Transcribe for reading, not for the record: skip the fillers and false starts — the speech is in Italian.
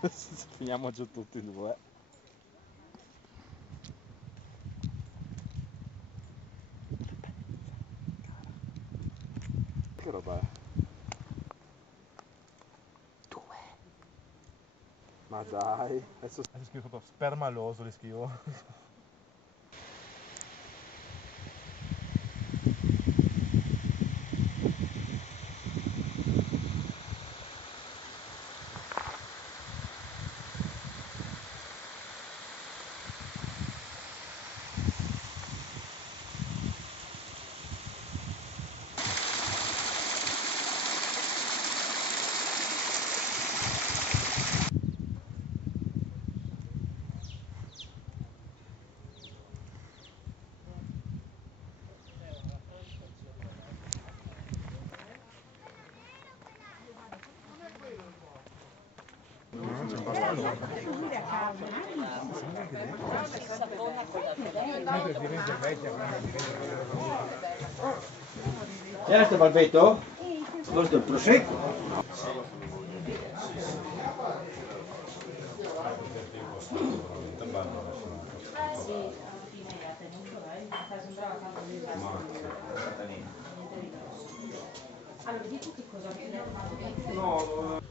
Finiamo giù tutti e due. Che roba è? Dove? Ma dai, adesso scrivo proprio spermaloso, li scrivo. C'era sto balbetto? Questo è il prosecco. Allora, dico che cosa? No.